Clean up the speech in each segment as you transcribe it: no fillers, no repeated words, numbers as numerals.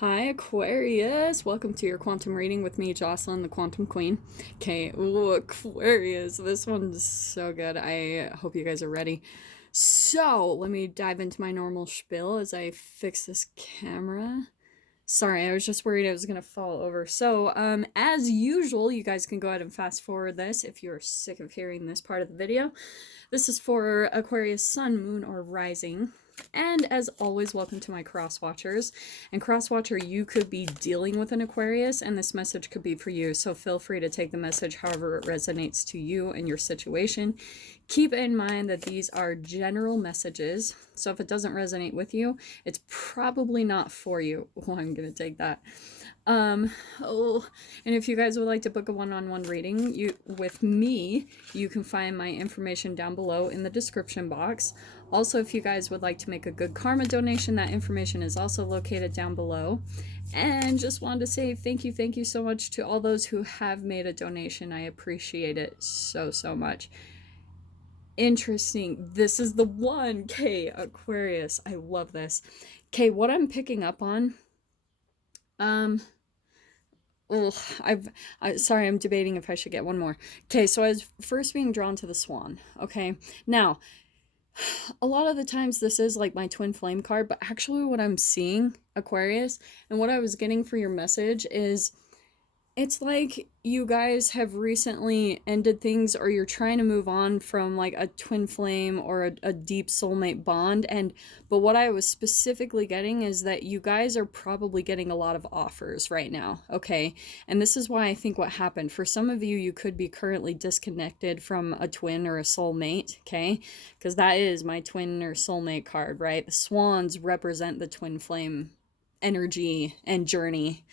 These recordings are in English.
Hi, Aquarius. Welcome to your quantum reading with me, Jocelyn, the Quantum Queen. Okay, ooh, Aquarius. This one's so good. I hope you guys are ready. So, let me dive into my normal spiel as I fix this camera. Sorry, I was just worried it was going to fall over. So, as usual, you guys can go ahead and fast forward this if you're sick of hearing this part of the video. This is for Aquarius Sun, Moon, or Rising. And as always, welcome to my cross watchers. And cross watcher, you could be dealing with an Aquarius, and this message could be for you. So feel free to take the message however it resonates to you and your situation. Keep in mind that these are general messages. So if it doesn't resonate with you, it's probably not for you. Oh, I'm gonna take that. And if you guys would like to book a one-on-one reading with me, you can find my information down below in the description box. Also, if you guys would like to make a good karma donation, that information is also located down below. And just wanted to say thank you so much to all those who have made a donation. I appreciate it so much. Interesting. This is the one. Okay, Aquarius. I love this. Okay, what I'm picking up on, sorry, I'm debating if I should get one more. Okay, so I was first being drawn to the swan. Okay, now, a lot of the times this is like my twin flame card, but actually what I'm seeing, Aquarius, and what I was getting for your message is, it's like you guys have recently ended things, or you're trying to move on from like a twin flame or a deep soulmate bond. But what I was specifically getting is that you guys are probably getting a lot of offers right now. Okay. And this is why I think what happened for some of you, you could be currently disconnected from a twin or a soulmate. Okay. Because that is my twin or soulmate card, right? The swans represent the twin flame energy and journey.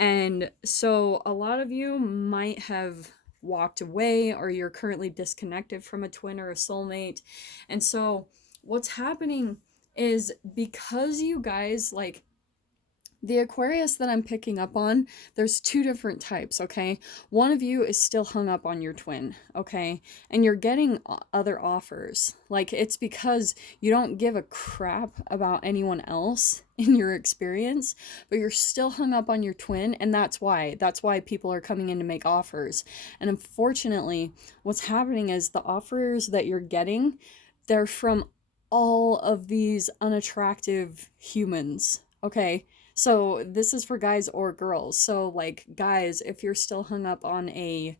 And so a lot of you might have walked away, or you're currently disconnected from a twin or a soulmate. And so what's happening is, because you guys, like, the Aquarius that I'm picking up on, there's two different types, okay? One of you is still hung up on your twin, okay? And you're getting other offers. Like, it's because you don't give a crap about anyone else in your experience, but you're still hung up on your twin, and that's why people are coming in to make offers. And unfortunately, what's happening is the offers that you're getting, they're from all of these unattractive humans, okay? So this is for guys or girls. So, like, guys, if you're still hung up on a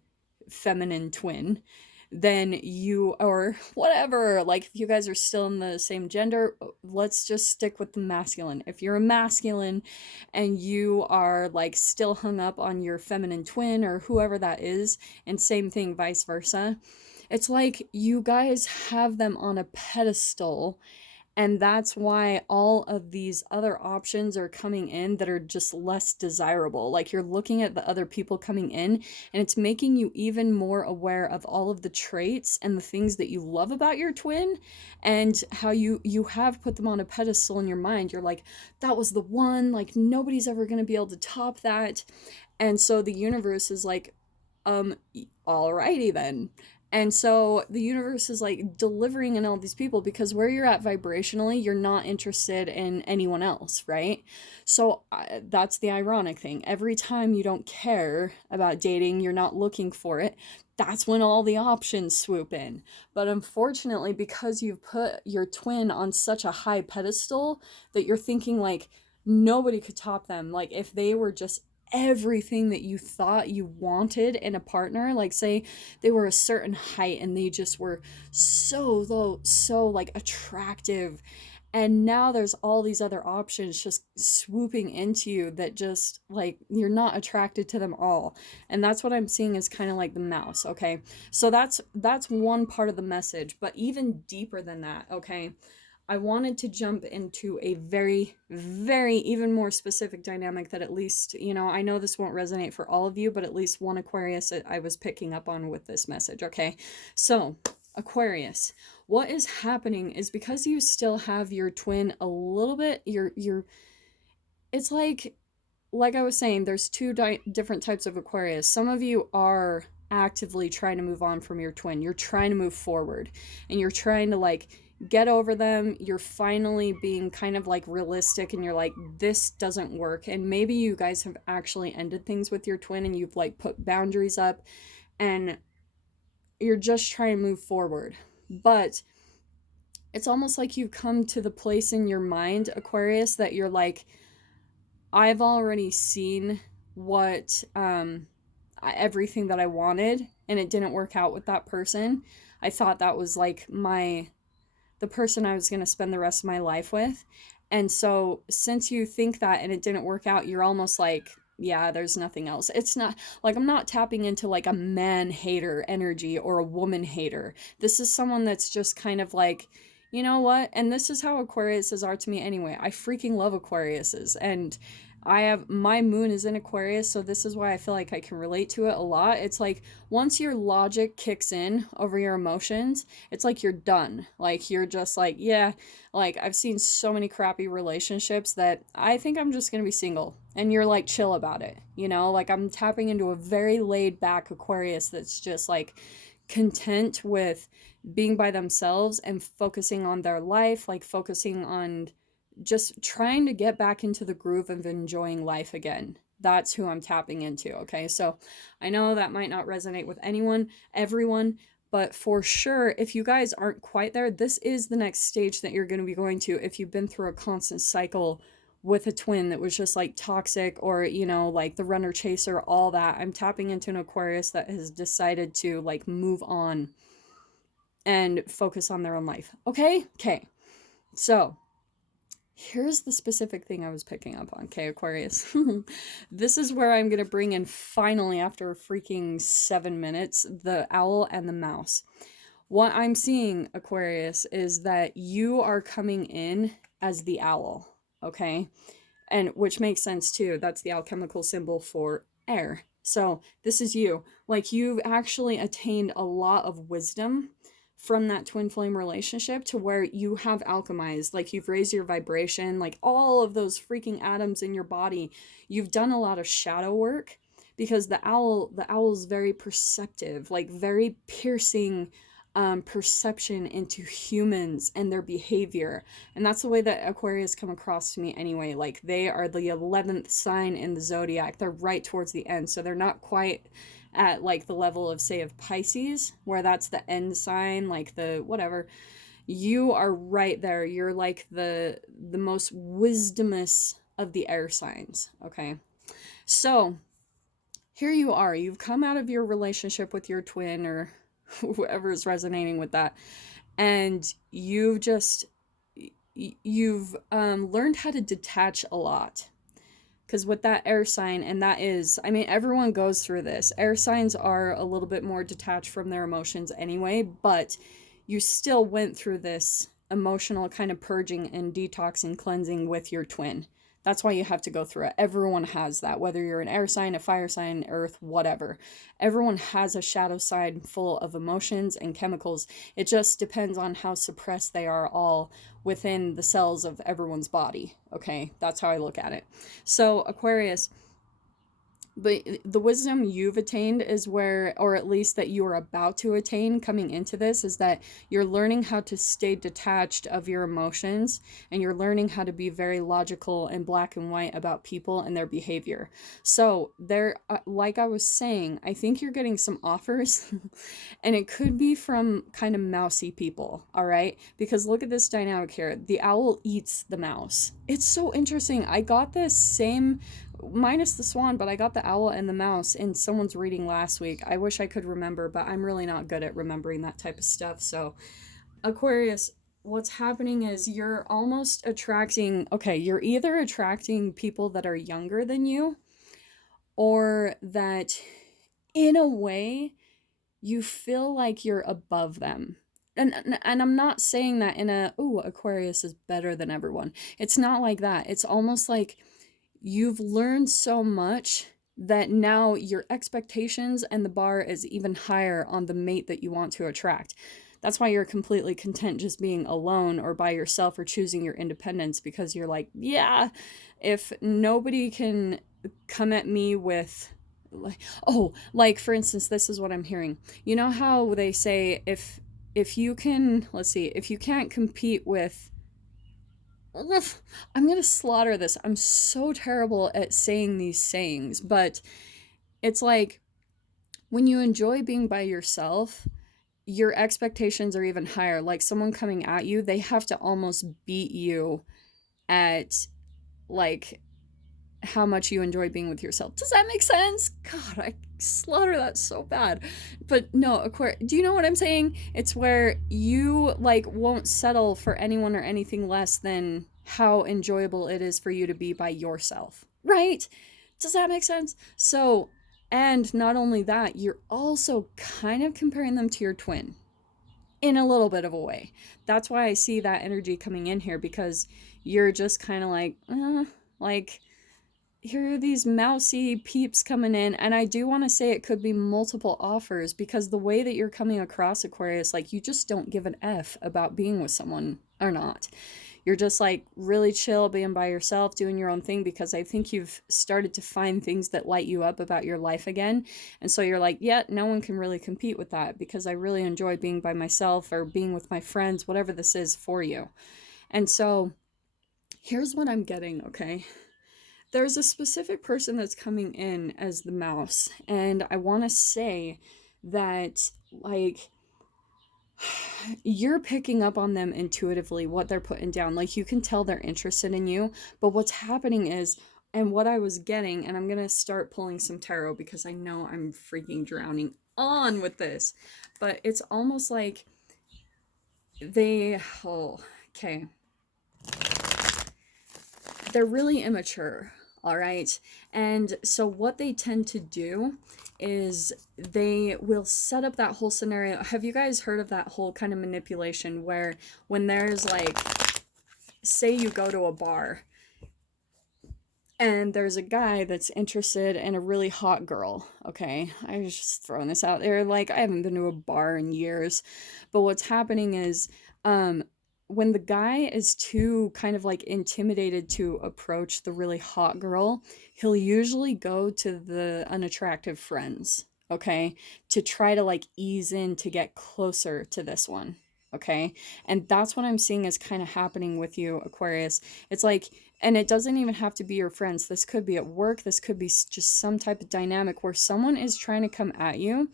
feminine twin, then you, or whatever, like, if you guys are still in the same gender, let's just stick with the masculine. If you're a masculine and you are, like, still hung up on your feminine twin or whoever that is, and same thing vice versa, it's like you guys have them on a pedestal. And that's why all of these other options are coming in that are just less desirable. Like, you're looking at the other people coming in, and it's making you even more aware of all of the traits and the things that you love about your twin, and how you have put them on a pedestal in your mind. You're like, that was the one, like, nobody's ever going to be able to top that. And so the universe is like, alrighty then. And so the universe is like delivering in all these people, because where you're at vibrationally, you're not interested in anyone else, right? So that's the ironic thing. Every time you don't care about dating, you're not looking for it, that's when all the options swoop in. But unfortunately, because you've put your twin on such a high pedestal, that you're thinking like nobody could top them. Like, if they were just everything that you thought you wanted in a partner, like, say they were a certain height and they just were so low, so like attractive, and now there's all these other options just swooping into you that just, like, you're not attracted to them all. And that's what I'm seeing is kind of like the mouse. Okay, so that's one part of the message, but even deeper than that, okay, I wanted to jump into a very, very even more specific dynamic that, at least, you know, I know this won't resonate for all of you, but at least one Aquarius I was picking up on with this message, okay? So, Aquarius, what is happening is, because you still have your twin a little bit, it's like I was saying, there's two different types of Aquarius. Some of you are actively trying to move on from your twin. You're trying to move forward, and you're trying to, like, get over them. You're finally being kind of like realistic and you're like, this doesn't work. And maybe you guys have actually ended things with your twin and you've like put boundaries up and you're just trying to move forward. But it's almost like you've come to the place in your mind, Aquarius, that you're like, I've already seen what everything that I wanted and it didn't work out with that person. I thought that was like the person I was going to spend the rest of my life with. And so since you think that and it didn't work out, you're almost like, yeah, there's nothing else. It's not like I'm not tapping into like a man hater energy or a woman hater. This is someone that's just kind of like, you know what? And this is how Aquariuses are to me anyway. I freaking love Aquariuses. And I have my moon is in Aquarius, so this is why I feel like I can relate to it a lot. It's like once your logic kicks in over your emotions, it's like you're done. Like you're just like, yeah, like I've seen so many crappy relationships that I think I'm just going to be single. And you're like chill about it. You know, like I'm tapping into a very laid back Aquarius that's just like content with being by themselves and focusing on their life, like focusing on just trying to get back into the groove of enjoying life again. That's who I'm tapping into, okay? So I know that might not resonate with everyone, but for sure, if you guys aren't quite there, this is the next stage that you're going to be going to if you've been through a constant cycle with a twin that was just like toxic or, you know, like the runner chaser, all that. I'm tapping into an Aquarius that has decided to like move on and focus on their own life. Okay? Okay. So here's the specific thing I was picking up on, okay, Aquarius. This is where I'm going to bring in finally, after freaking 7 minutes, the owl and the mouse. What I'm seeing, Aquarius, is that you are coming in as the owl, okay? And which makes sense too. That's the alchemical symbol for air. So this is you. Like you've actually attained a lot of wisdom from that twin flame relationship to where you have alchemized, like you've raised your vibration, like all of those freaking atoms in your body. You've done a lot of shadow work because the owl's very perceptive, like very piercing perception into humans and their behavior. And that's the way that Aquarius come across to me anyway. Like they are the 11th sign in the zodiac. They're right towards the end. So they're not quite at like the level of say of Pisces, where that's the end sign, like the whatever. You are right there. You're like the most wisdomous of the air signs, okay? So here you are. You've come out of your relationship with your twin or whoever is resonating with that, and you've learned how to detach a lot. Because with that air sign, and that is, I mean, everyone goes through this. Air signs are a little bit more detached from their emotions anyway, but you still went through this emotional kind of purging and detoxing, cleansing with your twin. That's why you have to go through it. Everyone has that, whether you're an air sign, a fire sign, earth, whatever. Everyone has a shadow side full of emotions and chemicals. It just depends on how suppressed they are all within the cells of everyone's body. Okay, that's how I look at it. So Aquarius, but the wisdom you've attained is where, or at least that you are about to attain coming into this, is that you're learning how to stay detached of your emotions, and you're learning how to be very logical and black and white about people and their behavior. So there, like I was saying, I think you're getting some offers and it could be from kind of mousy people, all right? Because look at this dynamic here. The owl eats the mouse. It's so interesting. I got this same, minus the swan, but I got the owl and the mouse in someone's reading last week. I wish I could remember, but I'm really not good at remembering that type of stuff. So Aquarius, what's happening is you're almost attracting, okay, you're either attracting people that are younger than you, or that in a way you feel like you're above them. And I'm not saying that in a, oh, Aquarius is better than everyone. It's not like that. It's almost like you've learned so much that now your expectations and the bar is even higher on the mate that you want to attract. That's why you're completely content just being alone or by yourself or choosing your independence, because you're like, yeah, if nobody can come at me with, like, oh, like for instance, this is what I'm hearing. You know how they say if if you can, let's see, if you can't compete with, I'm gonna slaughter this. I'm so terrible at saying these sayings, but it's like when you enjoy being by yourself, your expectations are even higher. Like someone coming at you, they have to almost beat you at like how much you enjoy being with yourself. Does that make sense? God, I slaughter that so bad. But no, Aquarius, do you know what I'm saying? It's where you like won't settle for anyone or anything less than how enjoyable it is for you to be by yourself. Right? Does that make sense? So, and not only that, you're also kind of comparing them to your twin in a little bit of a way. That's why I see that energy coming in here, because you're just kind of like here are these mousy peeps coming in. And I do want to say it could be multiple offers, because the way that you're coming across, Aquarius, like you just don't give an F about being with someone or not. You're just like really chill being by yourself, doing your own thing, because I think you've started to find things that light you up about your life again. And so you're like, yeah, no one can really compete with that, because I really enjoy being by myself or being with my friends, whatever this is for you. And so here's what I'm getting, okay? There's a specific person that's coming in as the mouse, and I want to say that, like, you're picking up on them intuitively, what they're putting down. Like, you can tell they're interested in you, but what's happening is, and what I was getting, and I'm going to start pulling some tarot because I know I'm freaking drowning on with this, but it's almost like oh, okay. They're really immature, all right? And so what they tend to do is they will set up that whole scenario. Have you guys heard of that whole kind of manipulation where when there's like, say you go to a bar and there's a guy that's interested in a really hot girl, okay? I was just throwing this out there. Like, I haven't been to a bar in years, but what's happening is, when the guy is too kind of like intimidated to approach the really hot girl, he'll usually go to the unattractive friends, okay? To try to like ease in to get closer to this one, okay? And that's what I'm seeing is kind of happening with you, Aquarius. It's like, and it doesn't even have to be your friends. This could be at work. This could be just some type of dynamic where someone is trying to come at you,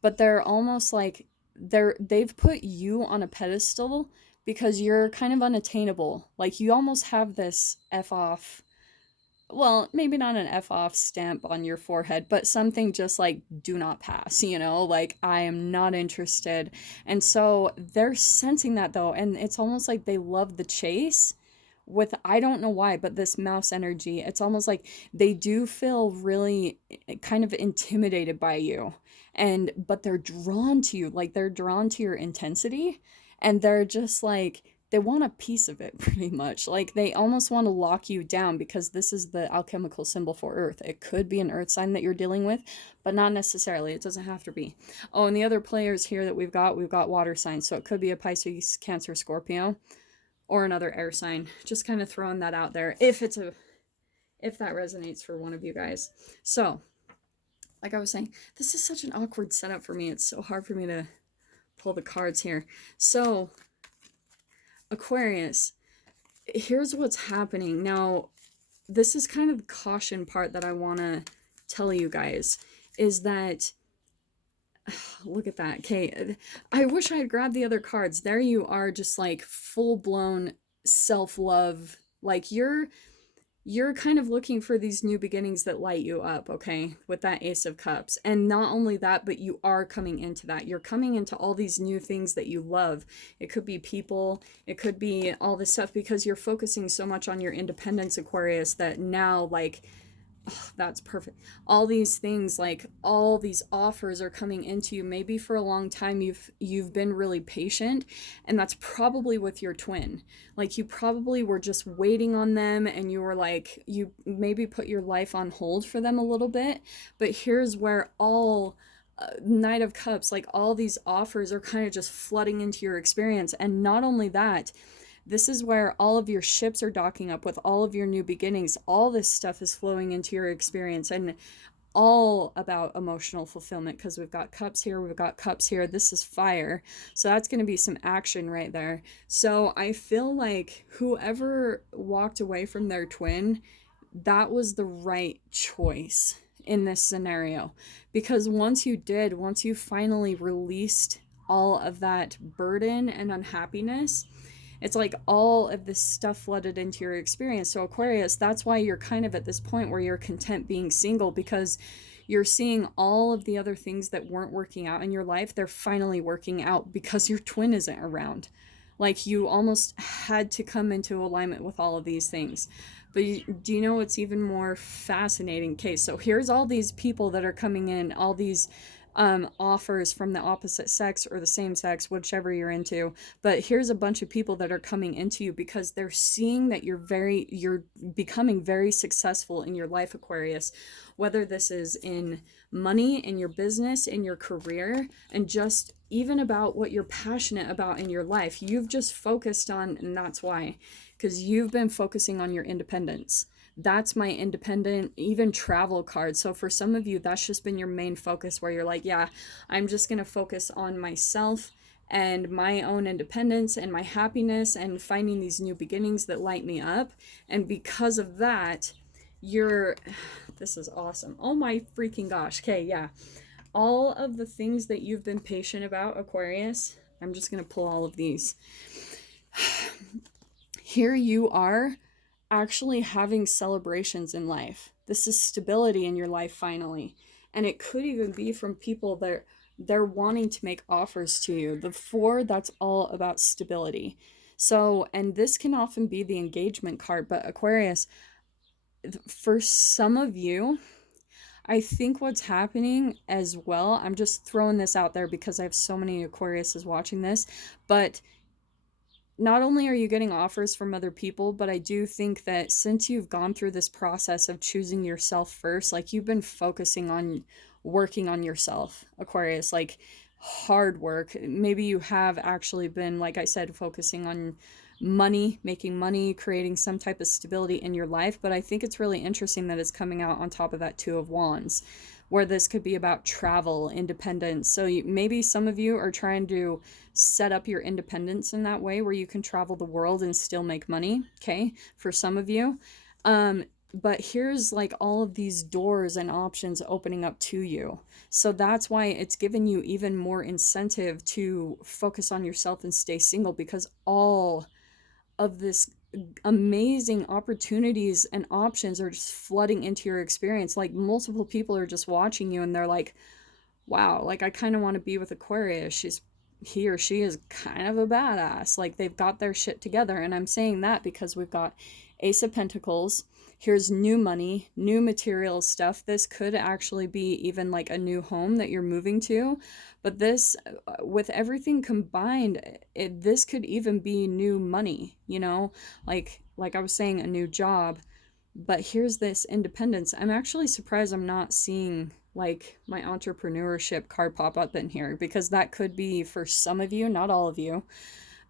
but they're almost like they've put you on a pedestal because you're kind of unattainable. Like you almost have this F off, well, maybe not an F off stamp on your forehead, but something just like do not pass, you know, like I am not interested. And so they're sensing that though, and it's almost like they love the chase with, I don't know why, but this mouse energy, it's almost like they do feel really kind of intimidated by you. And but they're drawn to you, like they're drawn to your intensity, and they're just like they want a piece of it pretty much. Like they almost want to lock you down because this is the alchemical symbol for earth. It could be an earth sign that you're dealing with, but not necessarily. It doesn't have to be. Oh, and the other players here that we've got water signs. So it could be a Pisces, Cancer, Scorpio, or another air sign. Just kind of throwing that out there if that resonates for one of you guys. So, like I was saying, this is such an awkward setup for me. It's so hard for me to pull the cards here. So, Aquarius, here's what's happening. Now, this is kind of the caution part that I want to tell you guys, is that, look at that. Okay, I wish I had grabbed the other cards. There you are, just like full-blown self-love. Like you're kind of looking for these new beginnings that light you up, okay, with that Ace of Cups. And not only that, but you are coming into that. You're coming into all these new things that you love. It could be people, it could be all this stuff, because you're focusing so much on your independence, Aquarius, that now, like, oh, that's perfect. All these things, like all these offers are coming into you. Maybe for a long time you've been really patient, and that's probably with your twin. Like you probably were just waiting on them, and you were like, you maybe put your life on hold for them a little bit. But here's where all Knight of Cups, like all these offers are kind of just flooding into your experience. And not only that, this is where all of your ships are docking up with all of your new beginnings. All this stuff is flowing into your experience, and all about emotional fulfillment because we've got cups here, we've got cups here. This is fire. So that's going to be some action right there. So I feel like whoever walked away from their twin, that was the right choice in this scenario. Because once you finally released all of that burden and unhappiness, it's like all of this stuff flooded into your experience. So Aquarius, that's why you're kind of at this point where you're content being single, because you're seeing all of the other things that weren't working out in your life, they're finally working out because your twin isn't around. Like you almost had to come into alignment with all of these things. But do you know what's even more fascinating? Okay, so here's all these people that are coming in, all these offers from the opposite sex or the same sex, whichever you're into. But here's a bunch of people that are coming into you because they're seeing that you're becoming very successful in your life, Aquarius, whether this is in money, in your business, in your career, and just even about what you're passionate about in your life. You've just focused on, and that's why, because you've been focusing on your independence. That's my independent, even travel card. So for some of you, that's just been your main focus, where you're like, yeah, I'm just going to focus on myself and my own independence and my happiness and finding these new beginnings that light me up. And because of that, this is awesome. Oh my freaking gosh. Okay, yeah. All of the things that you've been patient about, Aquarius, I'm just going to pull all of these. Here you are actually having celebrations in life. This is stability in your life finally. And it could even be from people that they're wanting to make offers to you. The 4, that's all about stability. So, and this can often be the engagement card, but Aquarius, for some of you, I think what's happening as well, I'm just throwing this out there because I have so many Aquariuses watching this, but not only are you getting offers from other people, but I do think that since you've gone through this process of choosing yourself first, like you've been focusing on working on yourself, Aquarius, like hard work. Maybe you have actually been, like I said, focusing on money, making money, creating some type of stability in your life. But I think it's really interesting that it's coming out on top of that 2 of Wands, where this could be about travel, independence. So maybe some of you are trying to set up your independence in that way where you can travel the world and still make money, okay, for some of you. But here's like all of these doors and options opening up to you. So that's why it's given you even more incentive to focus on yourself and stay single, because all of this amazing opportunities and options are just flooding into your experience. Like multiple people are just watching you and they're like, wow, like I kind of want to be with Aquarius. He or she is kind of a badass. Like they've got their shit together. And I'm saying that because we've got Ace of Pentacles. Here's new money, new material stuff. This could actually be even like a new home that you're moving to. But this, with everything combined, this could even be new money, you know, like I was saying, a new job. But here's this independence. I'm actually surprised I'm not seeing like my entrepreneurship card pop up in here, because that could be for some of you, not all of you.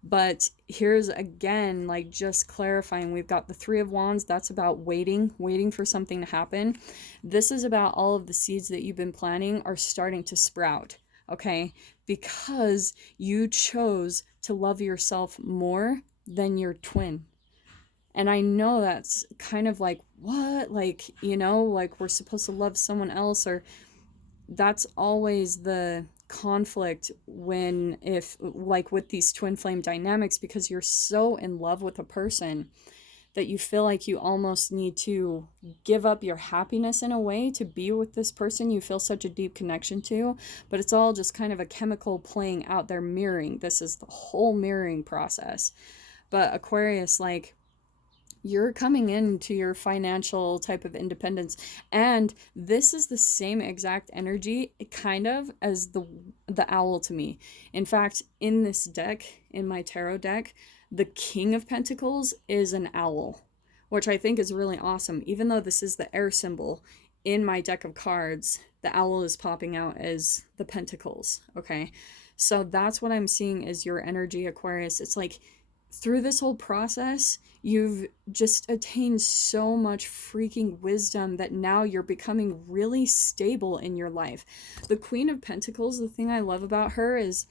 But here's again, like just clarifying, we've got the 3 of Wands. That's about waiting for something to happen. This is about all of the seeds that you've been planting are starting to sprout, okay? Because you chose to love yourself more than your twin. And I know that's kind of like, what? Like, you know, like we're supposed to love someone else, or that's always the conflict when, if like with these twin flame dynamics, because you're so in love with a person that you feel like you almost need to give up your happiness in a way to be with this person you feel such a deep connection to. But it's all just kind of a chemical playing out there, mirroring. This is the whole mirroring process. But Aquarius, like, you're coming into your financial type of independence, and this is the same exact energy kind of as the owl to me. In fact, in this deck, in my tarot deck, the King of Pentacles is an owl, which I think is really awesome. Even though this is the air symbol in my deck of cards, the owl is popping out as the pentacles, okay? So that's what I'm seeing as your energy, Aquarius. It's like through this whole process, you've just attained so much freaking wisdom that now you're becoming really stable in your life. The Queen of Pentacles, the thing I love about her is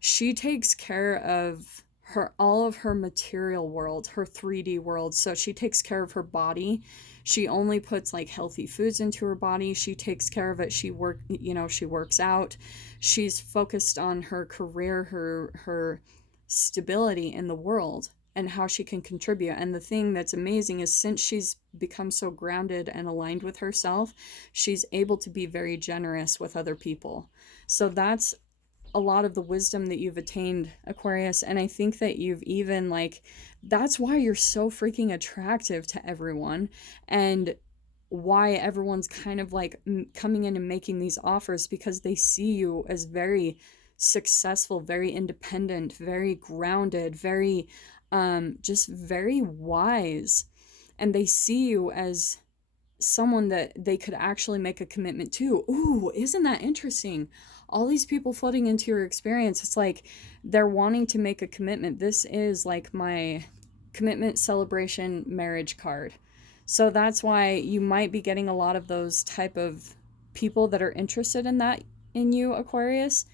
she takes care of her all of her material world, her 3D world. So she takes care of her body. She only puts like healthy foods into her body. She takes care of it. She works out. She's focused on her career, her stability in the world and how she can contribute. And the thing that's amazing is since she's become so grounded and aligned with herself, she's able to be very generous with other people. So that's a lot of the wisdom that you've attained, Aquarius. And I think that you've even like, that's why you're so freaking attractive to everyone, and why everyone's kind of like coming in and making these offers, because they see you as very successful, very independent, very grounded, very just very wise. And they see you as someone that they could actually make a commitment to. Ooh, isn't that interesting? All these people flooding into your experience, it's like they're wanting to make a commitment. This is like my commitment, celebration, marriage card. So that's why you might be getting a lot of those type of people that are interested in that in you, Aquarius,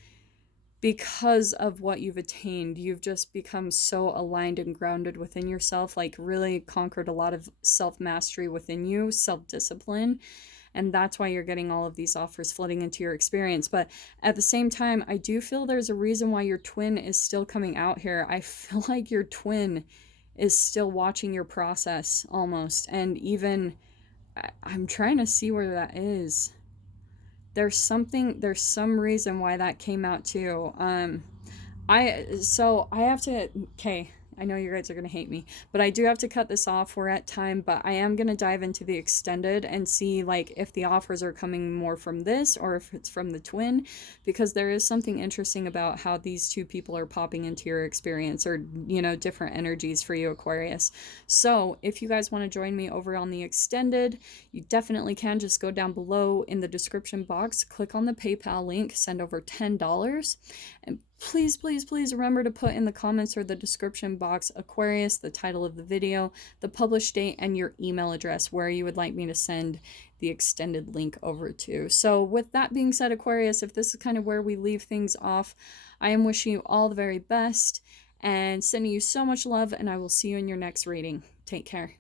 because of what you've attained. You've just become so aligned and grounded within yourself, like really conquered a lot of self-mastery within you, self-discipline. And that's why you're getting all of these offers flooding into your experience. But at the same time, I do feel there's a reason why your twin is still coming out here. I feel like your twin is still watching your process almost. And even, I'm trying to see where that is. There's some reason why that came out too. I have to, okay, I know you guys are going to hate me, but I do have to cut this off. We're at time, but I am going to dive into the extended and see like if the offers are coming more from this or if it's from the twin, because there is something interesting about how these two people are popping into your experience, or, you know, different energies for you, Aquarius. So if you guys want to join me over on the extended, you definitely can. Just go down below in the description box, click on the PayPal link, send over $10. And please, please, please remember to put in the comments or the description box Aquarius, the title of the video, the published date, and your email address where you would like me to send the extended link over to. So with that being said, Aquarius, if this is kind of where we leave things off, I am wishing you all the very best and sending you so much love, and I will see you in your next reading. Take care.